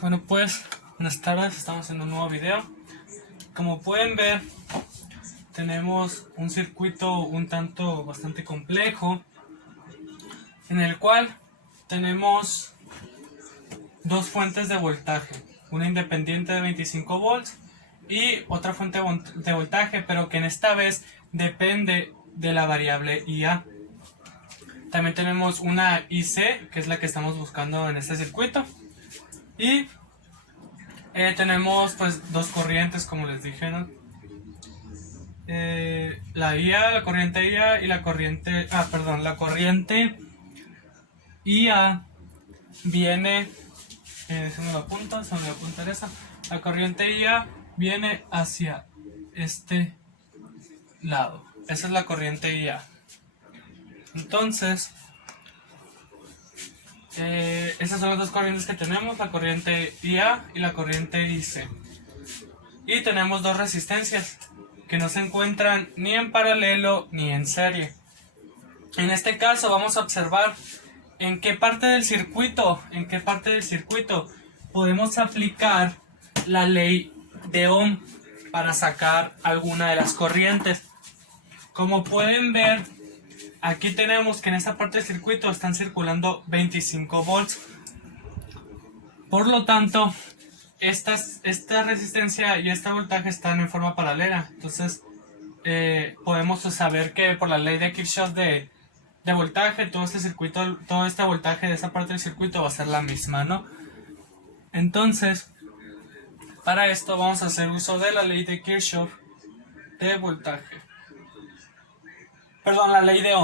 Bueno, pues buenas tardes, estamos en un nuevo video. Como pueden ver, tenemos un circuito un tanto bastante complejo, en el cual tenemos dos fuentes de voltaje, una independiente de 25 volts y otra fuente de voltaje, pero que en esta vez depende de la variable IA. También tenemos una IC, que es la que estamos buscando en este circuito, y tenemos pues dos corrientes, como les dije, ¿no? La IA, la corriente IA y la corriente, la corriente IA viene, se me lo apunta, se me lo apunta esa. La corriente IA viene hacia este lado. Esa es la corriente IA. Entonces, esas son las dos corrientes que tenemos, la corriente IA y la corriente IC. Y tenemos dos resistencias que no se encuentran ni en paralelo ni en serie. En este caso vamos a observar en qué parte del circuito podemos aplicar la ley de Ohm para sacar alguna de las corrientes. Como pueden ver, aquí tenemos que en esta parte del circuito están circulando 25 volts. Por lo tanto, esta resistencia y este voltaje están en forma paralela. Entonces, podemos saber que por la ley de Kirchhoff de voltaje, todo este circuito, todo este voltaje de esa parte del circuito va a ser la misma, ¿no? Entonces, para esto vamos a hacer uso de la ley de Kirchhoff de voltaje. Perdón, la ley de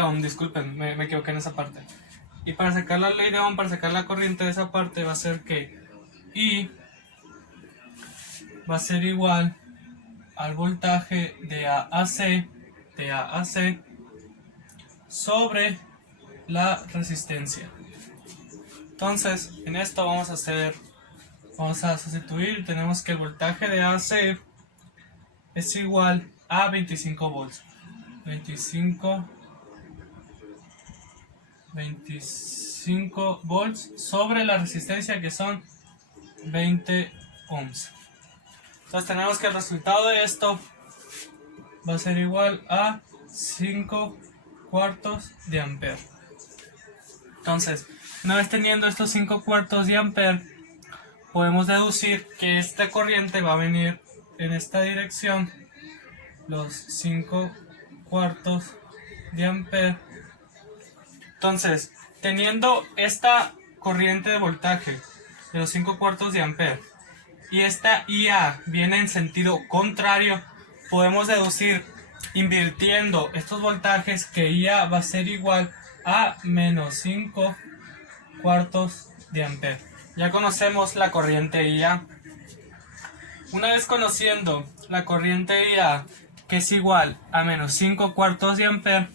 Ohm, disculpen, me equivoqué en esa parte. Y para sacar la ley de Ohm, para sacar la corriente de esa parte, va a ser que I va a ser igual al voltaje de A a C sobre la resistencia. Entonces, en esto vamos a sustituir. Tenemos que el voltaje de AC es igual a 25 volts. 25 volts sobre la resistencia, que son 20 ohms. Entonces tenemos que el resultado de esto va a ser igual a 5 cuartos de ampere. Entonces, una vez teniendo estos 5 cuartos de ampere, podemos deducir que esta corriente va a venir en esta dirección, los 5 cuartos de ampere. Entonces, teniendo esta corriente de voltaje de los 5 cuartos de ampere y esta IA viene en sentido contrario, podemos deducir, invirtiendo estos voltajes, que IA va a ser igual a menos 5 cuartos de ampere. Ya conocemos la corriente IA. Una vez conociendo la corriente IA, que es igual a menos 5 cuartos de ampere,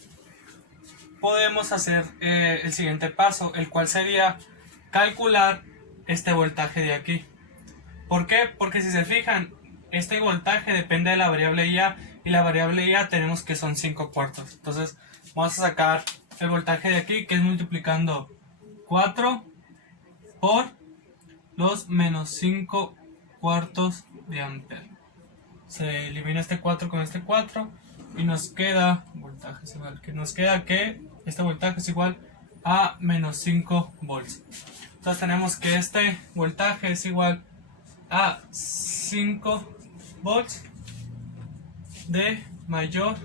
podemos hacer el siguiente paso, el cual sería calcular este voltaje de aquí. ¿Por qué? Porque si se fijan, este voltaje depende de la variable IA, y la variable IA tenemos que son 5 cuartos. Entonces vamos a sacar el voltaje de aquí, que es multiplicando 4 por los menos 5 cuartos de ampere. Se elimina este 4 con este 4 y nos queda voltaje es igual, que nos queda que este voltaje es igual a menos 5 volts. Entonces tenemos que este voltaje es igual a 5 volts de mayor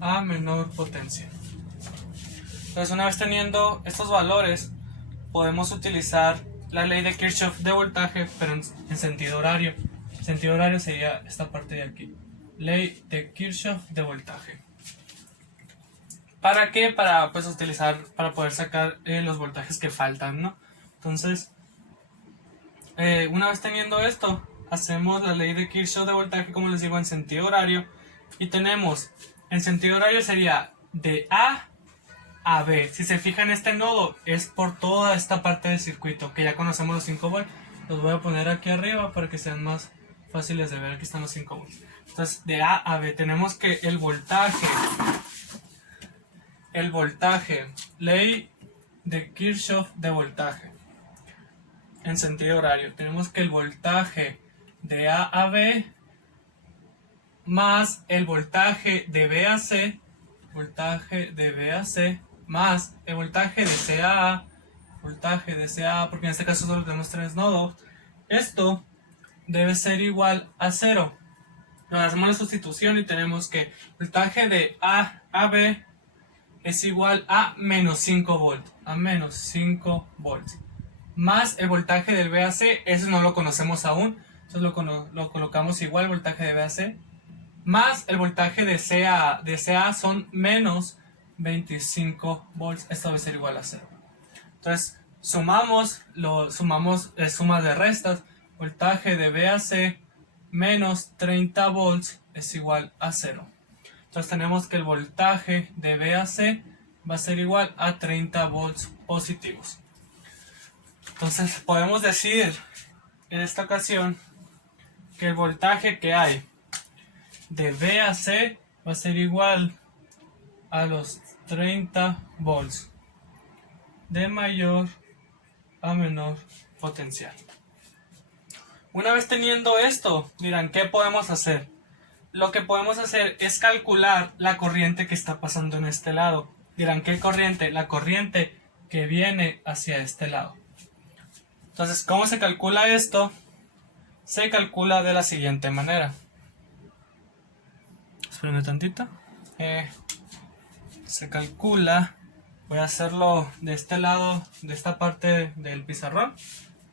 a menor potencia. Entonces, una vez teniendo estos valores, podemos utilizar la ley de Kirchhoff de voltaje, pero en sentido horario. Sentido horario sería esta parte de aquí, ley de Kirchhoff de voltaje. ¿Para qué? Para pues utilizar, para poder sacar los voltajes que faltan, ¿no? Entonces, una vez teniendo esto, hacemos la ley de Kirchhoff de voltaje, como les digo, en sentido horario, y tenemos, en sentido horario sería de A a B. Si se fijan, este nodo es por toda esta parte del circuito, que ya conocemos los 5 volts. Los voy a poner aquí arriba para que sean más fáciles de ver. Aquí están los 5 volts. Entonces, de A a B tenemos que el voltaje, ley de Kirchhoff de voltaje. en sentido horario. Tenemos que el voltaje de A a B más el voltaje de B a C, más el voltaje de C a A, porque en este caso solo tenemos 3 nodos. Esto debe ser igual a 0. Nos hacemos la sustitución y tenemos que el voltaje de A a B es igual a menos 5 volts, más el voltaje del B a C, eso no lo conocemos aún, entonces lo colocamos igual, voltaje de B a C, más el voltaje de CA son menos 25 volts, esto debe ser igual a 0. Entonces sumamos sumas de restas, voltaje de B a C menos 30 volts es igual a 0. Entonces tenemos que el voltaje de B a C va a ser igual a 30 volts positivos. Entonces podemos decir en esta ocasión que el voltaje que hay de B a C va a ser igual a los 30 volts de mayor a menor potencial. Una vez teniendo esto, dirán, ¿qué podemos hacer? Lo que podemos hacer es calcular la corriente que está pasando en este lado. Dirán, ¿qué corriente? La corriente que viene hacia este lado. Entonces, ¿cómo se calcula esto? Se calcula de la siguiente manera. Esperen tantito. Se calcula, voy a hacerlo de este lado, de esta parte del pizarrón,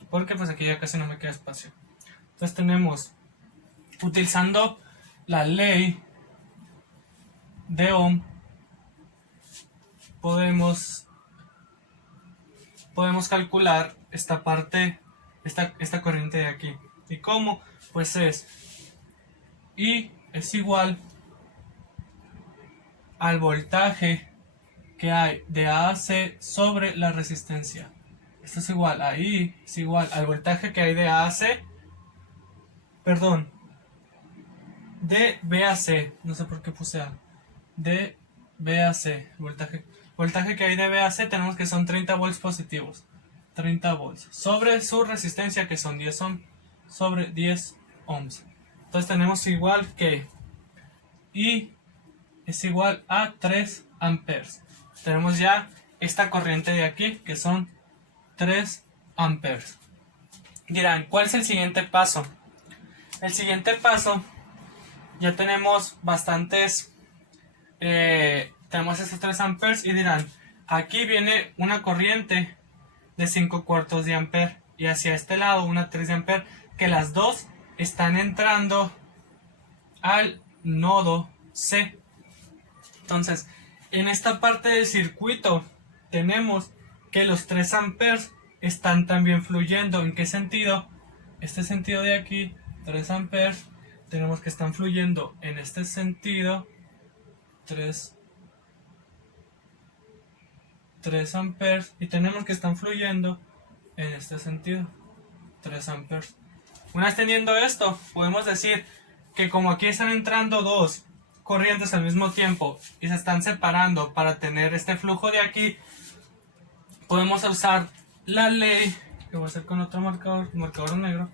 porque pues aquí ya casi no me queda espacio. Entonces tenemos, utilizando la ley de Ohm, podemos calcular esta parte, esta corriente de aquí. ¿Y cómo? Pues es I es igual al voltaje que hay de A a C sobre la resistencia. Esto es igual a I, es igual al voltaje que hay de A a C, perdón, de B a C, no sé por qué puse A, de B a C, voltaje que hay de B a C tenemos que son 30 volts positivos, 30 volts, sobre su resistencia que son 10 ohms, sobre 10 ohms. Entonces tenemos igual que I es igual a 3 amperes. Tenemos ya esta corriente de aquí que son 3 amperes. Dirán, ¿cuál es el siguiente paso? El siguiente paso, ya tenemos bastantes, tenemos estos 3 amperes y dirán, aquí viene una corriente de 5 cuartos de ampere y hacia este lado una 3 de ampere, que las dos están entrando al nodo C. Entonces, en esta parte del circuito tenemos que los 3 amperes están también fluyendo. ¿En qué sentido? Este sentido de aquí, 3 amperes, tenemos que están fluyendo en este sentido, 3 amperes, y tenemos que están fluyendo en este sentido, 3 amperes. Una vez teniendo esto, podemos decir que como aquí están entrando dos corrientes al mismo tiempo y se están separando para tener este flujo de aquí, podemos usar la ley, que voy a hacer con otro marcador negro,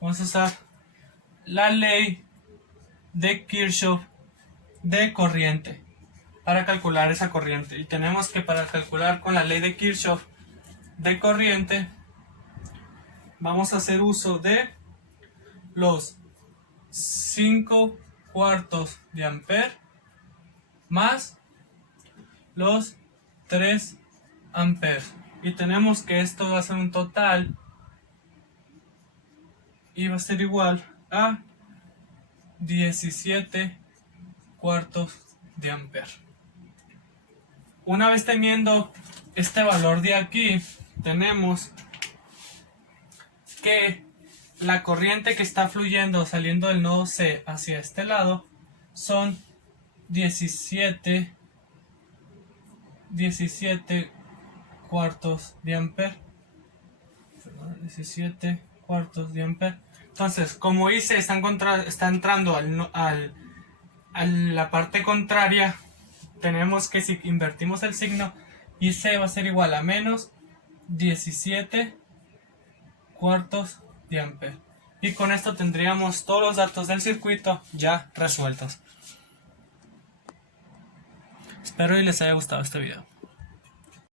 vamos a usar la ley de Kirchhoff de corriente para calcular esa corriente. Y tenemos que para calcular con la ley de Kirchhoff de corriente vamos a hacer uso de los 5 cuartos de ampere más los 3 amperes, y tenemos que esto va a ser un total y va a ser igual a 17 cuartos de ampere. Una vez teniendo este valor de aquí, tenemos que la corriente que está fluyendo saliendo del nodo C hacia este lado son 17 cuartos de ampere. 17 cuartos de ampere. Entonces, como I está entrando a la parte contraria, tenemos que, si invertimos el signo, IC va a ser igual a menos 17 cuartos de ampere. Y con esto tendríamos todos los datos del circuito ya resueltos. Espero y les haya gustado este video.